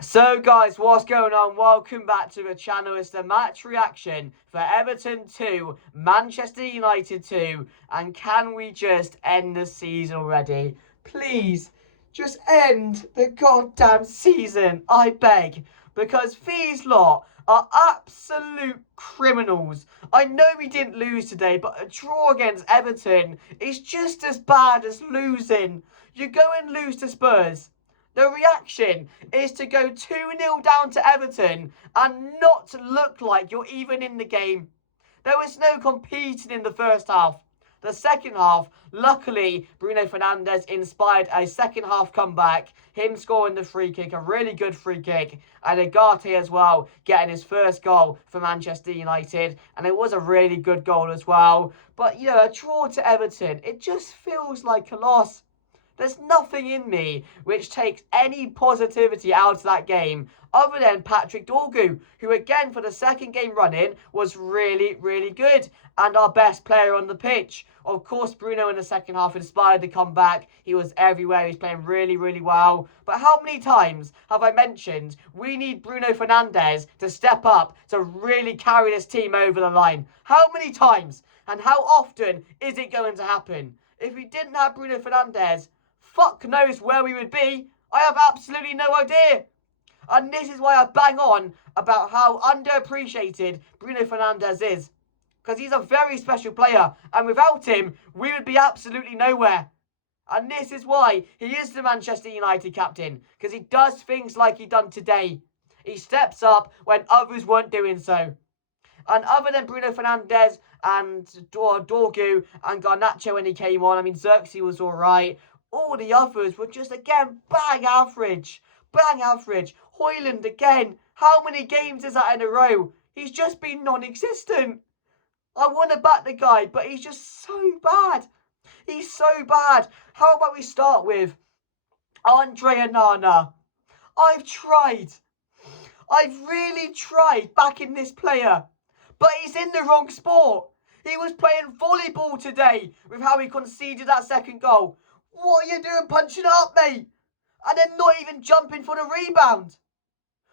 So guys, what's going on? Welcome back to the channel. It's the match reaction for Everton 2, Manchester United 2. And can we just end the season already? Please, just end the goddamn season, I beg. Because these lot are absolute criminals. I know we didn't lose today, but a draw against Everton is just as bad as losing. You go and lose to Spurs. The reaction is to go 2-0 down to Everton and not look like you're even in the game. There was no competing in the first half. The second half, luckily, Bruno Fernandes inspired a second half comeback. Him scoring the free kick, a really good free kick. And Agate as well, getting his first goal for Manchester United. And it was a really good goal as well. But, a draw to Everton, it just feels like a loss. There's nothing in me which takes any positivity out of that game other than Patrick Dorgu, who again for the second game running was really, really good and our best player on the pitch. Of course, Bruno in the second half inspired the comeback. He was everywhere. He's playing really, really well. But how many times have I mentioned we need Bruno Fernandes to step up to really carry this team over the line? How many times? And how often is it going to happen? If we didn't have Bruno Fernandes, fuck knows where we would be. I have absolutely no idea. And this is why I bang on about how underappreciated Bruno Fernandes is. Because he's a very special player. And without him, we would be absolutely nowhere. And this is why he is the Manchester United captain. Because he does things like he done today. He steps up when others weren't doing so. And other than Bruno Fernandes and Dorgu and Garnacho when he came on, I mean, Xerxes was alright. All the others were just, again, bang average. Bang average. Højlund again. How many games is that in a row? He's just been non-existent. I want to back the guy, but he's just so bad. He's so bad. How about we start with Andre Onana? I've tried. I've really tried backing this player. But he's in the wrong sport. He was playing volleyball today with how he conceded that second goal. What are you doing punching up, mate? And then not even jumping for the rebound.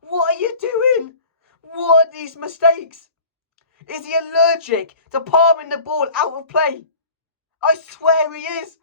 What are you doing? What are these mistakes? Is he allergic to palming the ball out of play? I swear he is.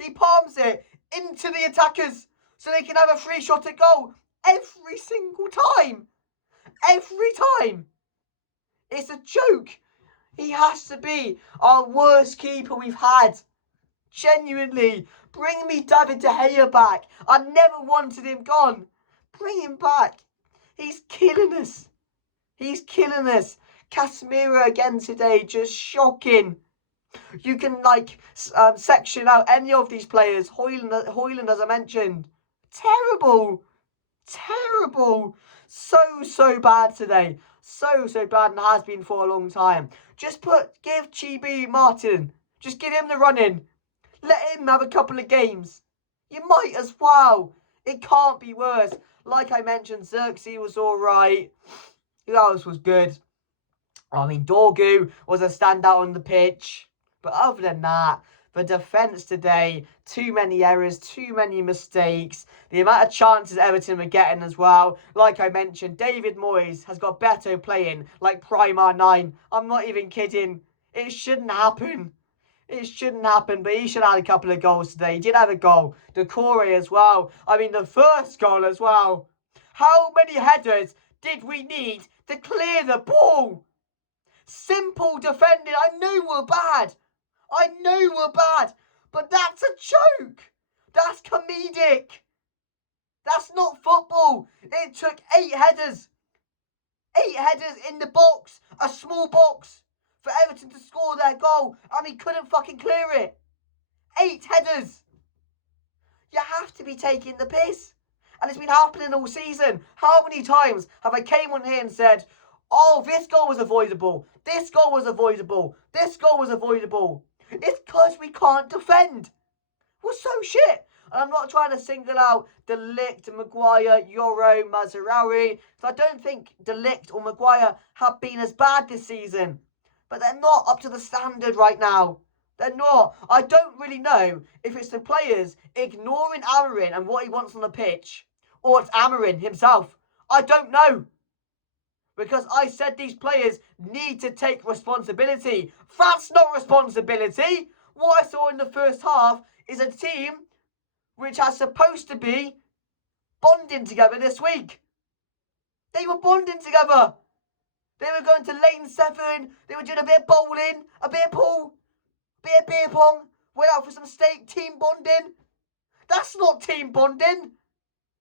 He palms it into the attackers so they can have a free shot at goal every single time. Every time. It's a joke. He has to be our worst keeper we've had. Genuinely, bring me David De Gea back. I never wanted him gone. Bring him back. He's killing us. He's killing us. Casemiro again today, just shocking. You can section out any of these players. Højlund, as I mentioned, terrible, terrible. So bad today. So bad and has been for a long time. Just give Chibi Martin. Just give him the run-in. Let him have a couple of games. You might as well. It can't be worse. Like I mentioned, Xerxes was alright. Who else was good? I mean, Dorgu was a standout on the pitch. But other than that, the defence today, too many errors, too many mistakes. The amount of chances Everton were getting as well. Like I mentioned, David Moyes has got Beto playing like Primar 9. I'm not even kidding. It shouldn't happen. It shouldn't happen, but he should have had a couple of goals today. He did have a goal. Decore as well. I mean, the first goal as well. How many headers did we need to clear the ball? Simple defending. I know we're bad. I know we're bad. But that's a joke. That's comedic. That's not football. It took 8 headers. 8 headers in the box. A small box. For Everton to score their goal, and we couldn't fucking clear it. 8 headers. You have to be taking the piss. And it's been happening all season. How many times have I came on here and said, oh, this goal was avoidable. This goal was avoidable. This goal was avoidable. It's because we can't defend. We're so shit. And I'm not trying to single out De Ligt, Maguire, Euro, Mazraoui. So I don't think De Ligt or Maguire have been as bad this season. But they're not up to the standard right now. They're not. I don't really know if it's the players ignoring Aaron and what he wants on the pitch, or it's Amorim himself. I don't know. Because I said these players need to take responsibility. That's not responsibility. What I saw in the first half is a team which are supposed to be bonding together this week. They were bonding together. They were going to lane 7. They were doing a bit of bowling, a bit of pool, a bit of beer pong. Went out for some steak, team bonding. That's not team bonding.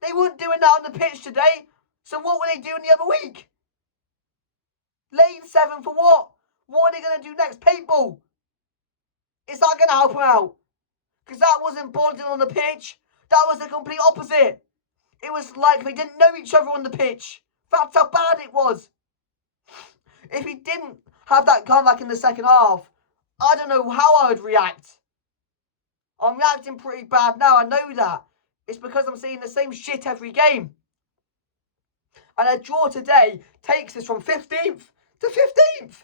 They weren't doing that on the pitch today. So what were they doing the other week? Lane 7 for what? What are they going to do next? Paintball. Is that going to help them out? Because that wasn't bonding on the pitch. That was the complete opposite. It was like they didn't know each other on the pitch. That's how bad it was. If he didn't have that comeback in the second half, I don't know how I would react. I'm reacting pretty bad now, I know that. It's because I'm seeing the same shit every game. And a draw today takes us from 15th to 15th.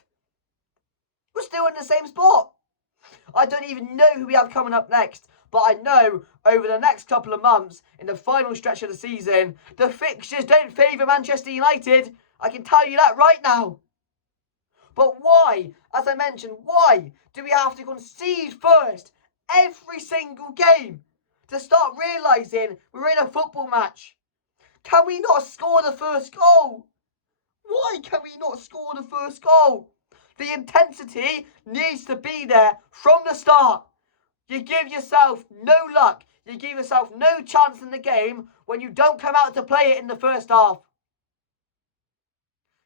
We're still in the same spot. I don't even know who we have coming up next. But I know over the next couple of months, in the final stretch of the season, the fixtures don't favour Manchester United. I can tell you that right now. But why, as I mentioned, why do we have to concede first every single game to start realising we're in a football match? Can we not score the first goal? Why can we not score the first goal? The intensity needs to be there from the start. You give yourself no luck. You give yourself no chance in the game when you don't come out to play it in the first half.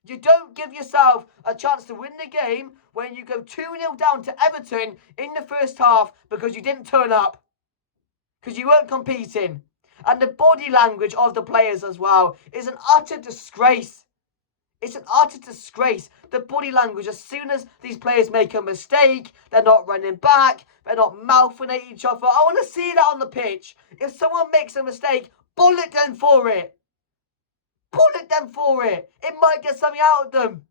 You don't give yourself a chance to win the game when you go 2-0 down to Everton in the first half because you didn't turn up. Because you weren't competing. And the body language of the players as well is an utter disgrace. It's an utter disgrace. The body language, as soon as these players make a mistake, they're not running back, they're not mouthing at each other. I want to see that on the pitch. If someone makes a mistake, bullet them for it. Bullet them for it. It might get something out of them.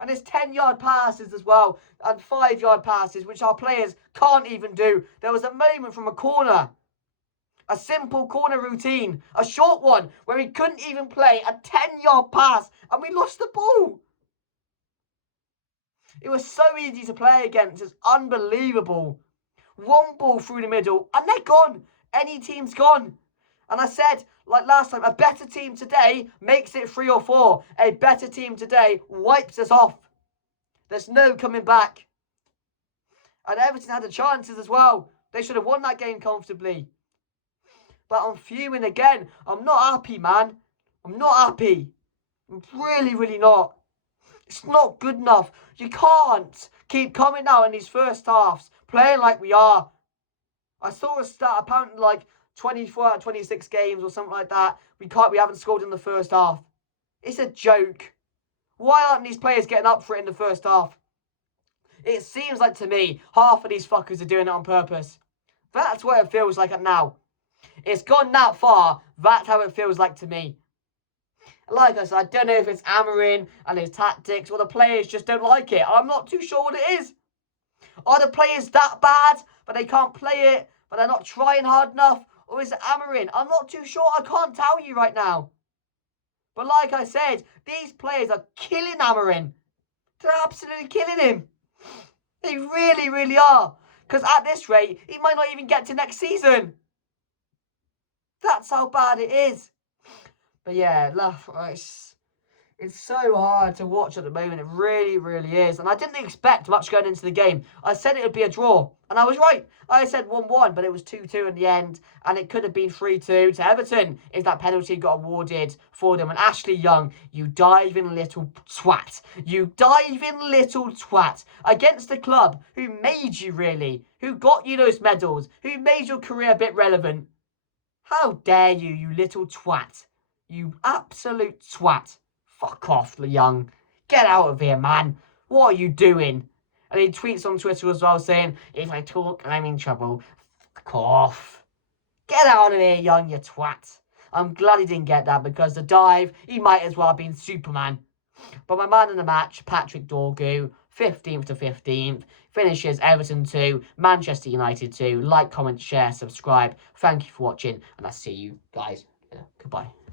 And it's 10-yard passes as well, and 5-yard passes, which our players can't even do. There was a moment from a corner. A simple corner routine, a short one, where we couldn't even play a 10-yard pass, and we lost the ball. It was so easy to play against, it's unbelievable. One ball through the middle, and they're gone. Any team's gone. And I said, like last time, a better team today makes it 3 or 4. A better team today wipes us off. There's no coming back. And Everton had the chances as well. They should have won that game comfortably. But I'm fuming again. I'm not happy, man. I'm not happy. I'm really, really not. It's not good enough. You can't keep coming out in these first halves, playing like we are. I saw a stat, apparently like 24 out of 26 games or something like that. We haven't scored in the first half. It's a joke. Why aren't these players getting up for it in the first half? It seems like to me, half of these fuckers are doing it on purpose. That's what it feels like now. It's gone that far. That's how it feels like to me. Like I said, I don't know if it's Amorim and his tactics or the players just don't like it. I'm not too sure what it is. Are the players that bad, but they can't play it, but they're not trying hard enough? Or is it Amorim? I'm not too sure. I can't tell you right now. But like I said, these players are killing Amorim. They're absolutely killing him. They really, really are. Because at this rate, he might not even get to next season. That's how bad it is. But yeah, it's so hard to watch at the moment. It really, really is. And I didn't expect much going into the game. I said it would be a draw. And I was right. I said 1-1, but it was 2-2 in the end. And it could have been 3-2 to Everton if that penalty got awarded for them. And Ashley Young, you diving little twat. You diving little twat. Against the club who made you really. Who got you those medals. Who made your career a bit relevant. How dare you, you little twat. You absolute twat. Fuck off, Young. Get out of here, man. What are you doing? And he tweets on Twitter as well saying, if I talk, I'm in trouble. Fuck off. Get out of here, Young, you twat. I'm glad he didn't get that because the dive, he might as well have been Superman. But my man in the match, Patrick Dorgu, 15th to 15th, finishes Everton 2, Manchester United 2. Like, comment, share, subscribe. Thank you for watching, and I'll see you guys Goodbye.